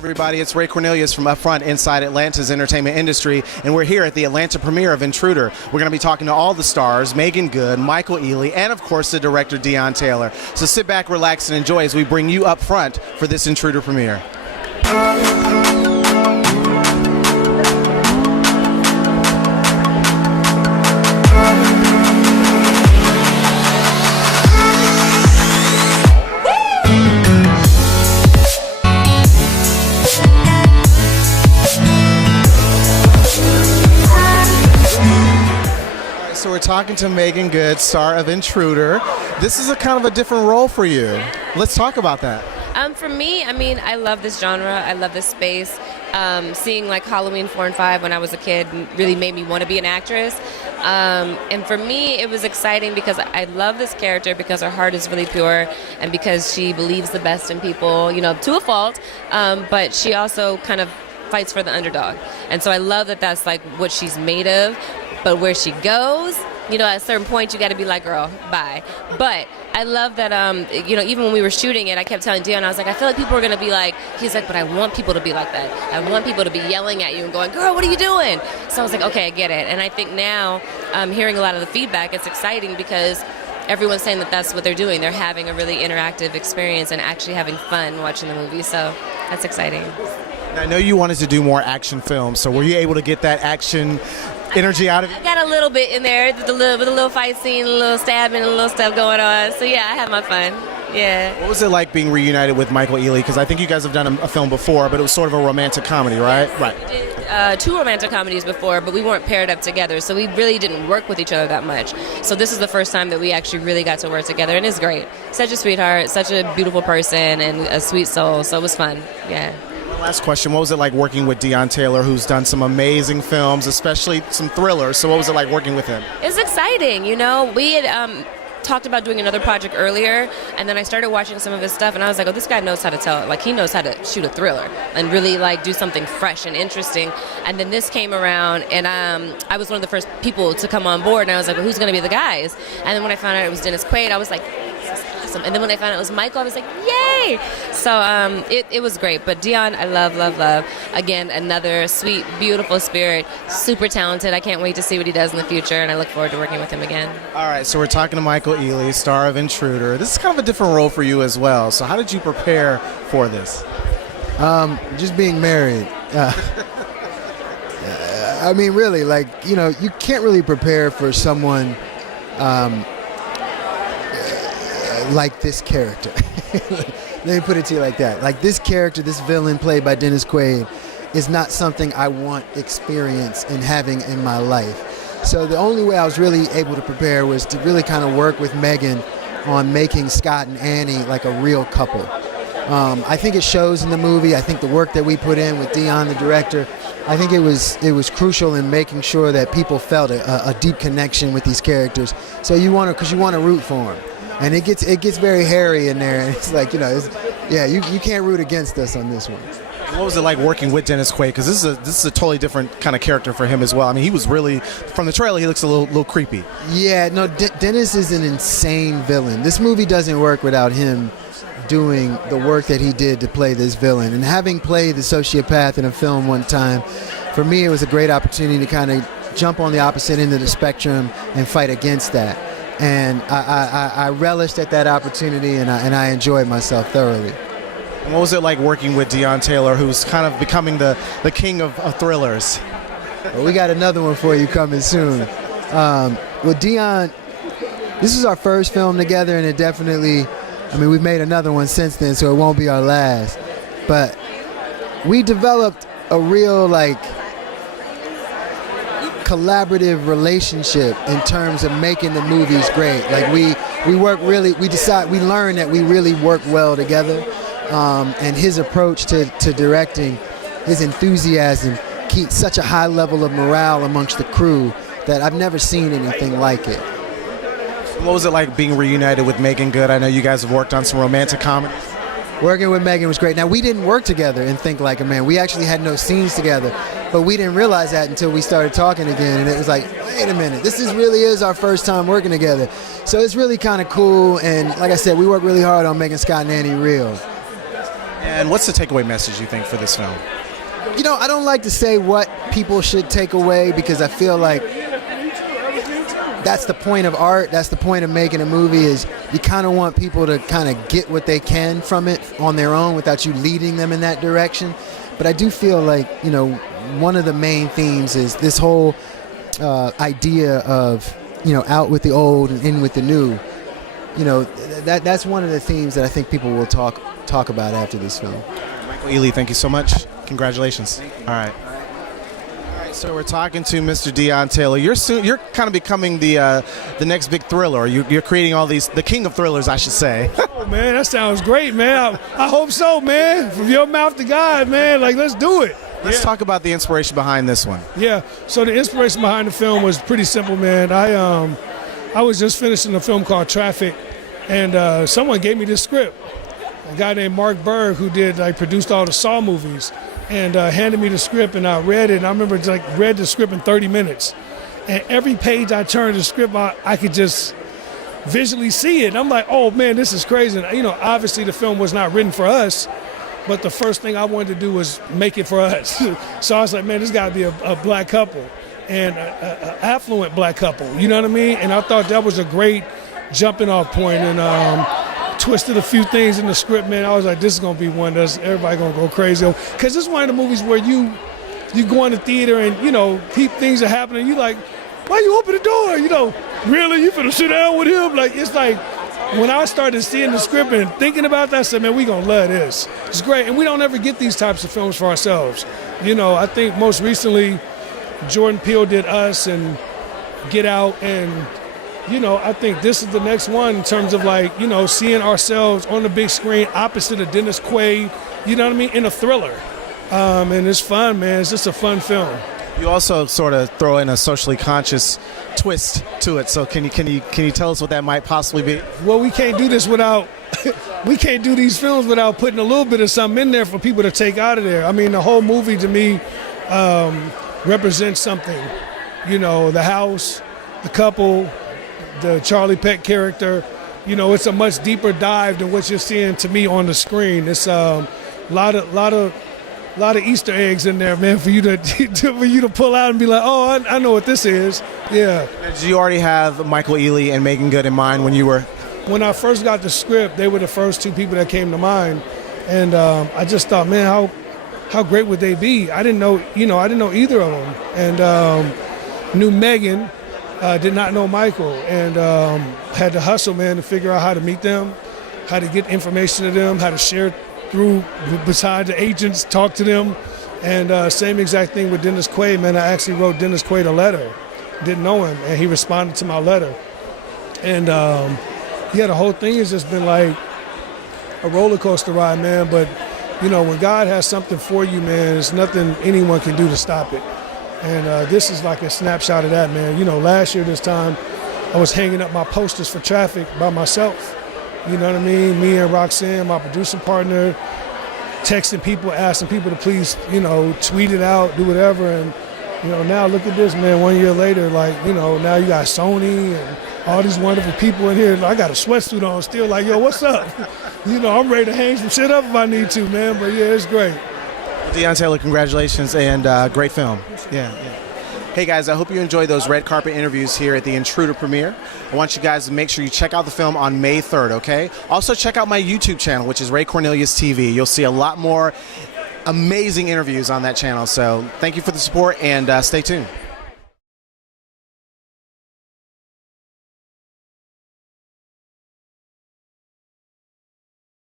Everybody, it's Ray Cornelius from UPFRONT inside Atlanta's entertainment industry, and we're here at the Atlanta premiere of Intruder. We're going to be talking to all the stars, Meagan Good, Michael Ealy, and of course the director Deon Taylor. So sit back, relax, and enjoy as we bring you up front for this Intruder premiere. So we're talking to Meagan Good, star of Intruder. This is a kind of a different role for you. Let's talk about that. For me, I mean, I love this genre. I love this space. Seeing like Halloween 4 and 5 when I was a kid really made me want to be an actress. And for me, it was exciting because I love this character because her heart is really pure and because she believes the best in people, you know, to a fault. But she also kind of fights for the underdog. And so I love that that's like what she's made of. But where she goes, you know, at a certain point, you got to be like, girl, bye. But I love that, you know, even when we were shooting it, I kept telling Deon, I was like, I feel like people are going to be like, he's like, but I want people to be like that. I want people to be yelling at you and going, girl, what are you doing? So I was like, okay, I get it. And I think now, hearing a lot of the feedback, it's exciting because everyone's saying that that's what they're doing. They're having a really interactive experience and actually having fun watching the movie. So that's exciting. I know you wanted to do more action films, so were you able to get that action energy out of it? I got a little bit in there with a little fight scene, a little stabbing, a little stuff going on. So yeah, I had my fun. Yeah. What was it like being reunited with Michael Ealy? Because I think you guys have done a film before, but it was sort of a romantic comedy, right? Yes, right. We did 2 romantic comedies before, but we weren't paired up together, so we really didn't work with each other that much. So this is the first time that we actually really got to work together, and it's great. Such a sweetheart, such a beautiful person, and a sweet soul. So it was fun. Yeah. Last question, what was it like working with Deon Taylor, who's done some amazing films, especially some thrillers? So what was it like working with him? It's exciting, you know. We had talked about doing another project earlier, and then I started watching some of his stuff, and I was like, oh, this guy knows how to tell it. Like, he knows how to shoot a thriller and really, like, do something fresh and interesting. And then this came around, and I was one of the first people to come on board, and I was like, well, who's going to be the guys? And then when I found out it was Dennis Quaid, I was like, awesome. And then when I found out it was Michael, I was like, yay! So it was great. But Deon, I love, love, love. Again, another sweet, beautiful spirit, super talented. I can't wait to see what he does in the future, and I look forward to working with him again. All right, so we're talking to Michael Ealy, star of Intruder. This is kind of a different role for you as well. So how did you prepare for this? Just being married. I mean, really, like, you know, you can't really prepare for someone like this character. Let me put it to you like that. Like, this character, this villain played by Dennis Quaid, is not something I want experience in having in my life. So the only way I was really able to prepare was to really kind of work with Meghan on making Scott and Annie like a real couple. I think it shows in the movie. I think the work that we put in with Deon, the director, I think it was crucial in making sure that people felt a deep connection with these characters. So you want to, because you want to root for them. And it gets very hairy in there, and it's like, you know, you can't root against us on this one. What was it like working with Dennis Quaid? Because this is a totally different kind of character for him as well. I mean, he was really, from the trailer, he looks a little creepy. Yeah, no, Dennis is an insane villain. This movie doesn't work without him doing the work that he did to play this villain. And having played the sociopath in a film one time, for me, it was a great opportunity to kind of jump on the opposite end of the spectrum and fight against that. And I relished at that opportunity, and I enjoyed myself thoroughly. And what was it like working with Deon Taylor, who's kind of becoming the king of thrillers? Well, we got another one for you coming soon. With Deon, this is our first film together, and it definitely, I mean, we've made another one since then, so it won't be our last. But we developed a real, like, collaborative relationship in terms of making the movies great. Like, we work really, we learned that we really work well together. And his approach to directing, his enthusiasm, keeps such a high level of morale amongst the crew that I've never seen anything like it. What was it like being reunited with Meagan Good? I know you guys have worked on some romantic comedies. Working with Meghan was great. Now, we didn't work together in Think Like a Man. We actually had no scenes together, but we didn't realize that until we started talking again, and it was like, wait a minute, this really is our first time working together. So it's really kind of cool, and like I said, we work really hard on making Scott and Annie real. And what's the takeaway message you think for this film? You know, I don't like to say what people should take away because I feel like that's the point of art. That's the point of making a movie is you kind of want people to kind of get what they can from it on their own without you leading them in that direction. But I do feel like, you know, one of the main themes is this whole idea of, you know, out with the old and in with the new. You know, that's one of the themes that I think people will talk about after this film. Michael Ealy, thank you so much. Congratulations. All right. So we're talking to Mr. Deon Taylor. You're kind of becoming the next big thriller. You're creating all these, the king of thrillers, I should say. Oh man, that sounds great, man. I hope so, man. From your mouth to God, man. Like, let's do it. Let's talk about the inspiration behind this one. Yeah. So the inspiration behind the film was pretty simple, man. I was just finishing a film called Traffic, and someone gave me this script. A guy named Mark Berg, who produced all the Saw movies, and handed me the script, and I read it. And I remember read the script in 30 minutes, and every page I turned the script, I could just visually see it. And I'm like, oh man, this is crazy. And, you know, obviously the film was not written for us, but the first thing I wanted to do was make it for us. So I was like, man, this got to be a black couple, and an affluent black couple. You know what I mean? And I thought that was a great jumping off point, and twisted a few things in the script, man. I was like, this is gonna be one that's everybody gonna go crazy over. Cause this is one of the movies where you go in the theater and, you know, things are happening. You like, why you open the door? You know, really, you finna sit down with him? Like, it's like, when I started seeing the script and thinking about that, I said, man, we gonna love this. It's great, and we don't ever get these types of films for ourselves. You know, I think most recently, Jordan Peele did Us and Get Out, and you know, I think this is the next one in terms of, like, you know, seeing ourselves on the big screen opposite of Dennis Quaid, you know what I mean, in a thriller. And it's fun, man. It's just a fun film. You also sort of throw in a socially conscious twist to it. So can you tell us what that might possibly be? Well, we can't do this without we can't do these films without putting a little bit of something in there for people to take out of there. I mean, the whole movie to me represents something. You know, the house, the couple, the Charlie Peck character, you know, it's a much deeper dive than what you're seeing to me on the screen. It's a lot of Easter eggs in there, man, for you to pull out and be like, oh, I know what this is. Yeah. Did you already have Michael Ealy and Meagan Good in mind when you were? When I first got the script, they were the first two people that came to mind, and I just thought, man, how great would they be? I didn't know either of them, and knew Meghan. Did not know Michael, and had to hustle, man, to figure out how to meet them, how to get information to them, how to share through beside the agents, talk to them. And same exact thing with Dennis Quaid, man. I actually wrote Dennis Quaid a letter. Didn't know him, and he responded to my letter. And yeah, the whole thing has just been like a roller coaster ride, man. But you know, when God has something for you, man, there's nothing anyone can do to stop it. And this is like a snapshot of that, man. You know, last year this time, I was hanging up my posters for Traffic by myself. You know what I mean? Me and Rahsun, my producing partner, texting people, asking people to please, you know, tweet it out, do whatever. And, you know, now look at this, man, 1 year later, like, you know, now you got Sony and all these wonderful people in here. I got a sweatsuit on still, like, yo, what's up? You know, I'm ready to hang some shit up if I need to, man. But, yeah, it's great. Deon Taylor, congratulations, and great film. Yeah. Hey guys, I hope you enjoyed those red carpet interviews here at the Intruder premiere. I want you guys to make sure you check out the film on May 3rd, okay? Also check out my YouTube channel, which is Ray Cornelius TV. You'll see a lot more amazing interviews on that channel. So thank you for the support, and stay tuned.